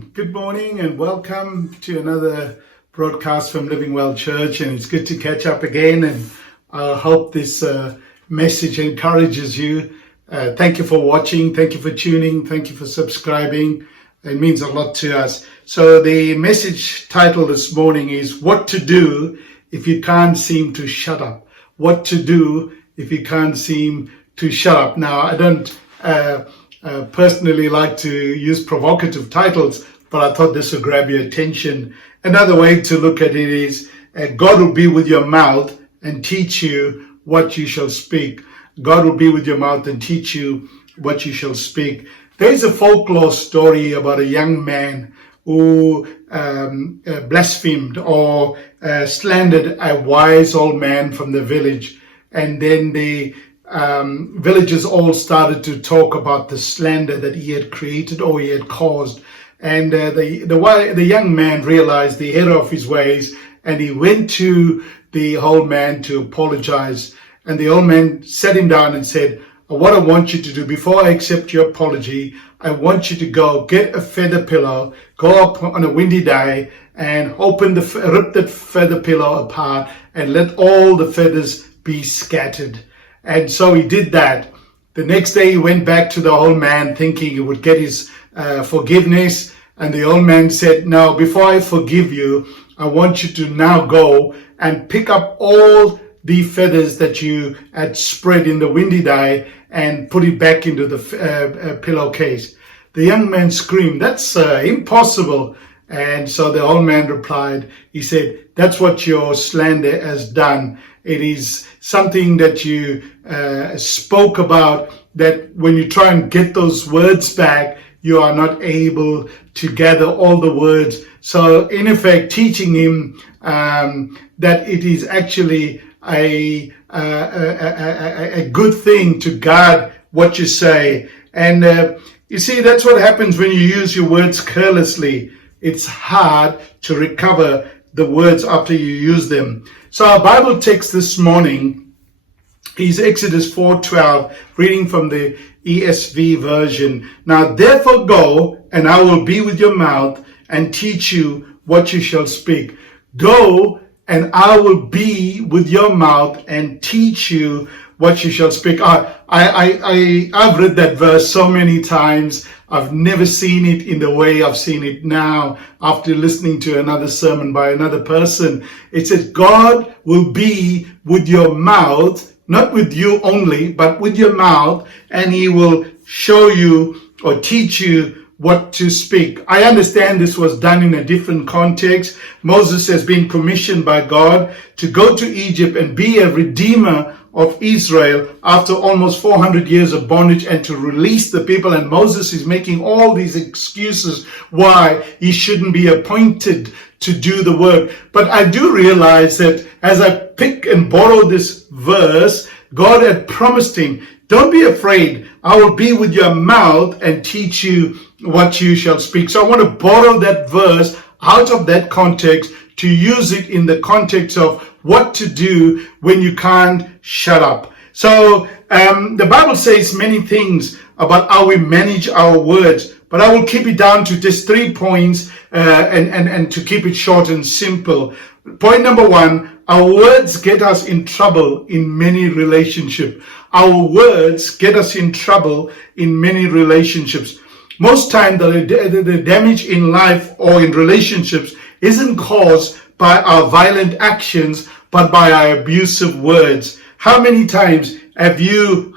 Good morning and welcome to another broadcast from Living Well Church, and it's good to catch up again, and I hope this message encourages you. Thank you for watching, thank you for tuning, thank you for subscribing. It means a lot to us. So the message title this morning is What to Do If You Can't Seem to Shut Up. What to do if you can't seem to shut up. Now, I don't personally like to use provocative titles, but I thought this would grab your attention. Another way to look at it is God will be with your mouth and teach you what you shall speak. God will be with your mouth and teach you what you shall speak. There is a folklore story about a young man who blasphemed or slandered a wise old man from the village, and then the villagers all started to talk about the slander that he had created or he had caused. And the young man realized the error of his ways, and he went to the old man to apologize. And the old man sat him down and said, what I want you to do before I accept your apology, I want you to go get a feather pillow, go up on a windy day and rip that feather pillow apart and let all the feathers be scattered. And so he did that. The next day he went back to the old man thinking he would get his forgiveness. And the old man said, now, before I forgive you, I want you to now go and pick up all the feathers that you had spread in the windy day and put it back into the pillowcase. The young man screamed, that's impossible. And so the old man replied, he said, that's what your slander has done. It is something that you spoke about, that when you try and get those words back, you are not able to gather all the words. So in effect, teaching him that it is actually a good thing to guard what you say. And you see, that's what happens when you use your words carelessly. It's hard to recover the words after you use them. So our Bible text this morning is Exodus 4:12, reading from the ESV version. Now therefore go, and I will be with your mouth and teach you what you shall speak. Go, and I will be with your mouth and teach you what you shall speak. I've read that verse so many times. I've never seen it in the way I've seen it now after listening to another sermon by another person. It says, God will be with your mouth, not with you only, but with your mouth, and he will show you or teach you what to speak. I understand this was done in a different context. Moses has been commissioned by God to go to Egypt and be a redeemer of Israel after almost 400 years of bondage, and to release the people. And Moses is making all these excuses why he shouldn't be appointed to do the work. But I do realize that as I pick and borrow this verse, God had promised him, don't be afraid. I will be with your mouth and teach you what you shall speak. So I want to borrow that verse out of that context to use it in the context of what to do when you can't shut up. So the Bible says many things about how we manage our words, but I will keep it down to just 3 points and to keep it short and simple. Point number 1, our words get us in trouble in many relationships. Our words get us in trouble in many relationships. Most time the damage in life or in relationships isn't caused by our violent actions, but by our abusive words. How many times have you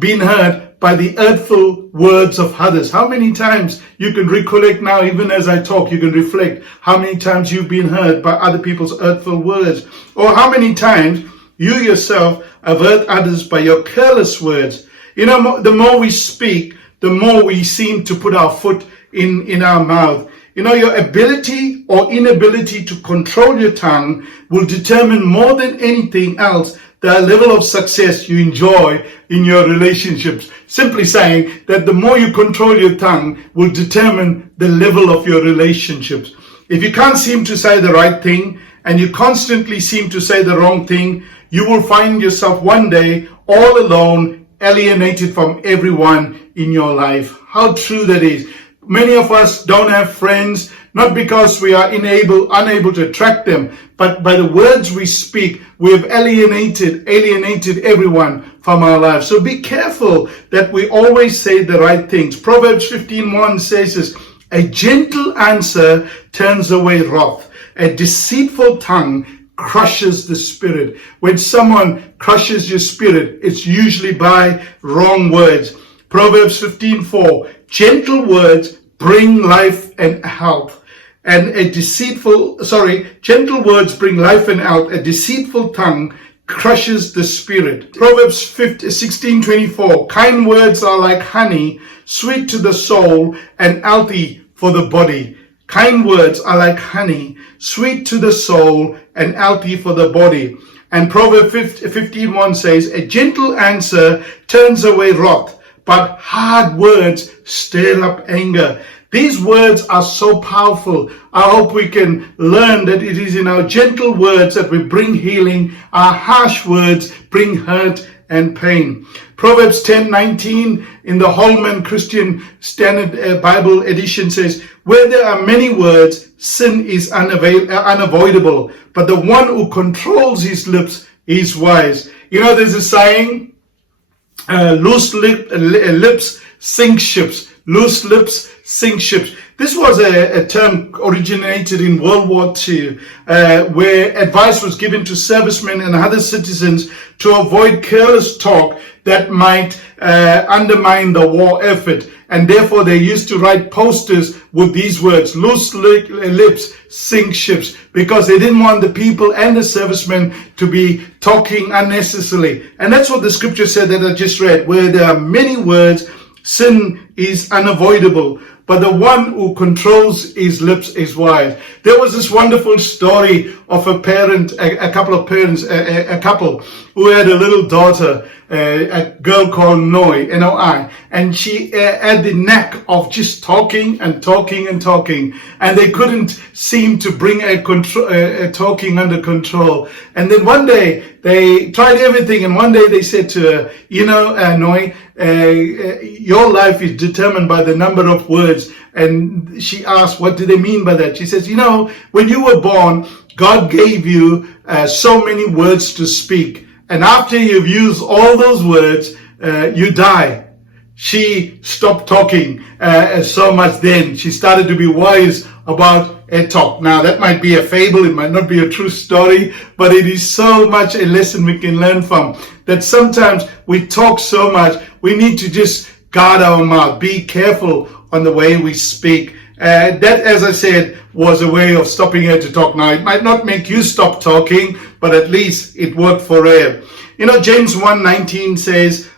been hurt by the hurtful words of others? How many times you can recollect now, even as I talk, you can reflect how many times you've been hurt by other people's hurtful words, or how many times you yourself have hurt others by your careless words. You know, the more we speak, the more we seem to put our foot in our mouth. You know, your ability or inability to control your tongue will determine more than anything else the level of success you enjoy in your relationships. Simply saying that the more you control your tongue will determine the level of your relationships. If you can't seem to say the right thing and you constantly seem to say the wrong thing, you will find yourself one day all alone, alienated from everyone in your life. How true that is. many of us don't have friends, not because we are unable to attract them, but by the words we speak, we have alienated everyone from our lives. So be careful that we always say the right things. Proverbs 15:1 says this, a gentle answer turns away wrath. A deceitful tongue crushes the spirit. When someone crushes your spirit, it's usually by wrong words. Proverbs 15:4, gentle words bring life and health. And gentle words bring life and health. A deceitful tongue crushes the spirit. Proverbs 16:24, kind words are like honey, sweet to the soul and healthy for the body. Kind words are like honey, sweet to the soul and healthy for the body. And Proverbs 15:1 says, a gentle answer turns away wrath, but hard words stir up anger. These words are so powerful. I hope we can learn that it is in our gentle words that we bring healing. Our harsh words bring hurt and pain. Proverbs 10:19 in the Holman Christian Standard Bible Edition says, where there are many words, sin is unavoidable, but the one who controls his lips is wise. You know, there's a saying, loose lips sink ships. Loose lips sink ships. This was a term originated in World War II, where advice was given to servicemen and other citizens to avoid careless talk that might undermine the war effort. And therefore they used to write posters with these words, loose lips sink ships, because they didn't want the people and the servicemen to be talking unnecessarily. And that's what the scripture said that I just read, where there are many words, sin is unavoidable, but the one who controls his lips is wise. There was this wonderful story of a couple who had a little daughter, a girl called Noi, and she had the knack of just talking and talking and talking, and they couldn't seem to bring talking under control. And then one day they tried everything, and one day they said to her, Noi, your life is determined by the number of words. And she asked, what do they mean by that? She says, when you were born, God gave you so many words to speak. And after you've used all those words, you die. She stopped talking so much then. She started to be wise about her talk. Now, that might be a fable. It might not be a true story, but it is so much a lesson we can learn from. That sometimes we talk so much, we need to just guard our mouth. Be careful on the way we speak. That, as I said, was a way of stopping her to talk. Now, it might not make you stop talking, but at least it worked for her. James 1:19 says,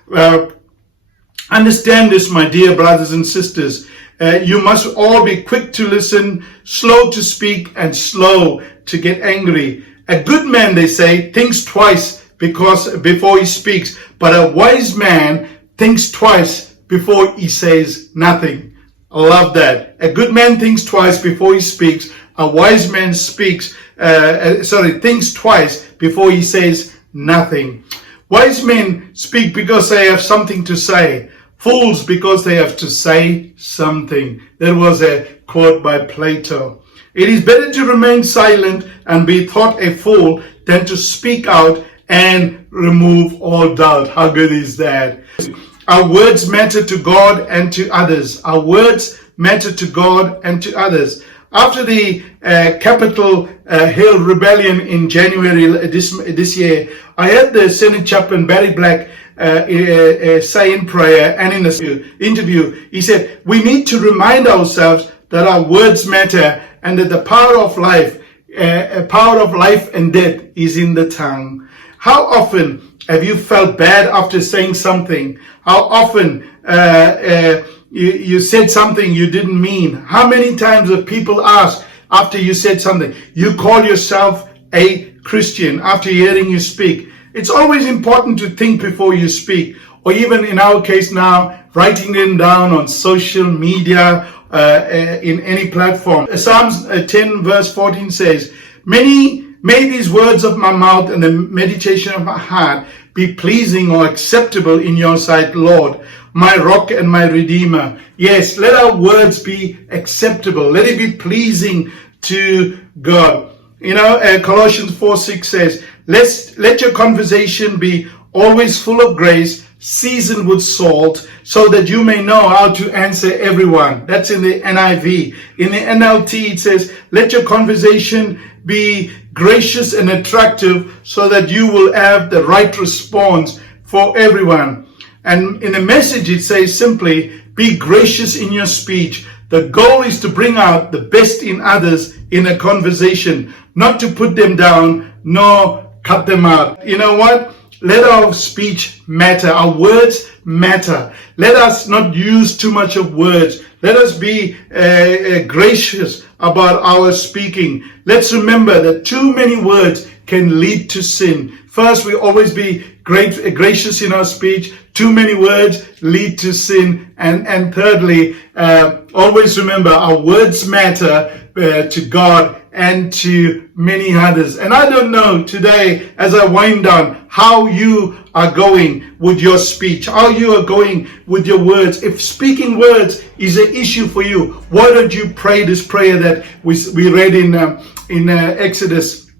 understand this, my dear brothers and sisters. You must all be quick to listen, slow to speak, and slow to get angry. A good man, they say, thinks twice before he speaks, but a wise man thinks twice before he says nothing. I love that. A good man thinks twice before he speaks. A wise man thinks twice before he says nothing. Wise men speak because they have something to say. Fools because they have to say something. That was a quote by Plato. It is better to remain silent and be thought a fool than to speak out and remove all doubt. How good is that? Our words matter to God and to others. Our words matter to God and to others. After the Capitol Hill rebellion in January this year, I heard the Senate chaplain Barry Black say in prayer and in the interview, he said, we need to remind ourselves that our words matter and that the power of life and death is in the tongue. How often have you felt bad after saying something? How often you said something you didn't mean? How many times have people asked after you said something? You call yourself a Christian after hearing you speak. It's always important to think before you speak, or even in our case now, writing them down on social media, in any platform. Psalms 10 verse 14 says, may these words of my mouth and the meditation of my heart be pleasing or acceptable in your sight, Lord. my rock and my redeemer. Yes, let our words be acceptable. Let it be pleasing to God. Colossians 4:6 says, let your conversation be always full of grace, seasoned with salt, so that you may know how to answer everyone. That's in the NIV. In the NLT, it says, let your conversation be gracious and attractive, so that you will have the right response for everyone. And in the Message, it says simply, be gracious in your speech. The goal is to bring out the best in others in a conversation, not to put them down, nor cut them out. You know what? Let our speech matter. Our words matter. Let us not use too much of words. Let us be gracious about our speaking. Let's remember that too many words can lead to sin. First, we always be gracious in our speech. Too many words lead to sin. And thirdly, always remember our words matter to God and to many others. And I don't know today, as I wind down, how you are going with your speech, how you are going with your words. If speaking words is an issue for you, why don't you pray this prayer that we read in Exodus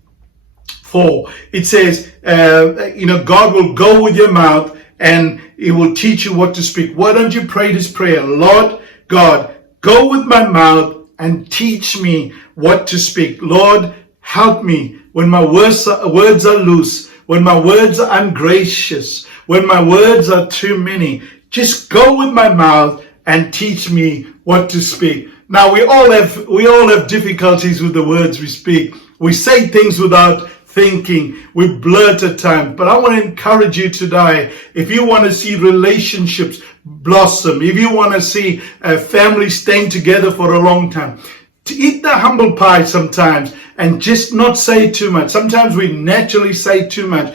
4. It says, God will go with your mouth and He will teach you what to speak. Why don't you pray this prayer? Lord God, go with my mouth and teach me what to speak. Lord, help me when my words are loose, when my words are ungracious, when my words are too many. Just go with my mouth and teach me what to speak. Now we all have difficulties with the words we speak. We say things without thinking. We blurt at times. But I want to encourage you today, if you want to see relationships blossom, if you want to see a family staying together for a long time, to eat the humble pie sometimes and just not say too much. Sometimes we naturally say too much,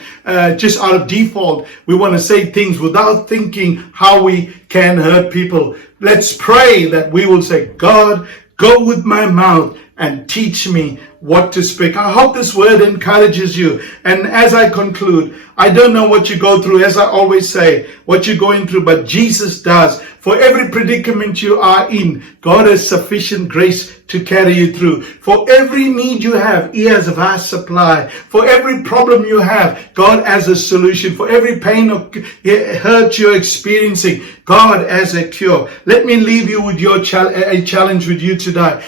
just out of default. We want to say things without thinking how we can hurt people. Let's pray that we will say, God, go with my mouth and teach me what to speak. I hope this word encourages you. And as I conclude, I don't know what you go through, as I always say, what you're going through, but Jesus does. For every predicament you are in, God has sufficient grace to carry you through. For every need you have, He has a vast supply. For every problem you have, God has a solution. For every pain or hurt you're experiencing, God has a cure. Let me leave you with a challenge with you today.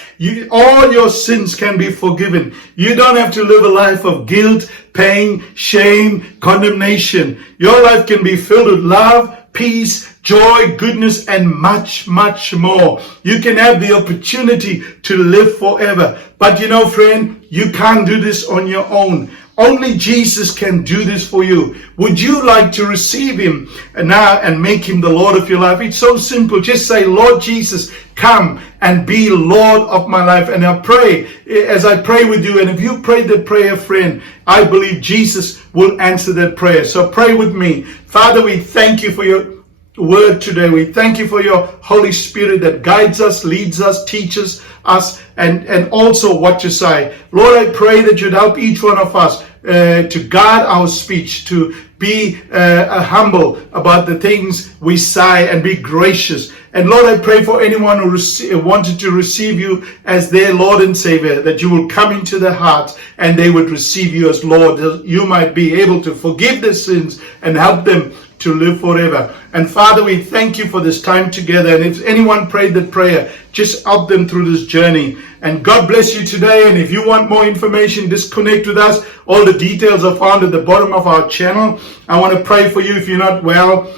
All your sins can be forgiven. You don't have to live a life of guilt, pain, shame, condemnation. Your life can be filled with love, peace, joy, goodness, and much, much more. You can have the opportunity to live forever. But friend, you can't do this on your own. Only Jesus can do this for you. Would you like to receive Him now and make Him the Lord of your life? It's so simple. Just say, Lord Jesus, come and be Lord of my life. And I pray, as I pray with you, and if you prayed the prayer, friend, I believe Jesus will answer that prayer. So pray with me. Father, we thank you for your word today. We thank you for your Holy Spirit that guides us, leads us, teaches us, and also what to say. Lord, I pray that you'd help each one of us to guard our speech, to be humble about the things we say, and be gracious. And Lord, I pray for anyone who wanted to receive you as their Lord and Savior, that you will come into their hearts and they would receive you as Lord, that you might be able to forgive their sins and help them to live forever. And Father, we thank you for this time together. And if anyone prayed that prayer, just help them through this journey. And God bless you today. And if you want more information, just connect with us. All the details are found at the bottom of our channel. I want to pray for you if you're not well.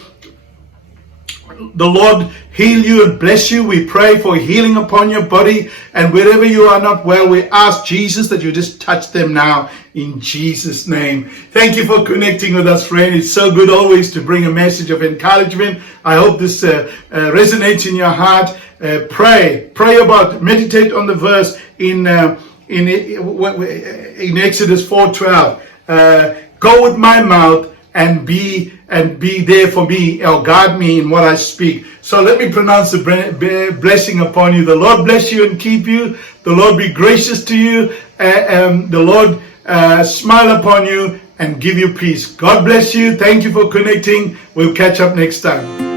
The Lord heal you and bless you. We pray for healing upon your body. And wherever you are not well, we ask Jesus that you just touch them now in Jesus' name. Thank you for connecting with us, friend. It's so good always to bring a message of encouragement. I hope this resonates in your heart. Meditate on the verse in Exodus 4:12. Go with my mouth and be there for me, or guard me in what I speak. So let me pronounce the blessing upon you. The Lord bless you and keep you. The Lord be gracious to you. The Lord smile upon you and give you peace. God bless you. Thank you for connecting. We'll catch up next time.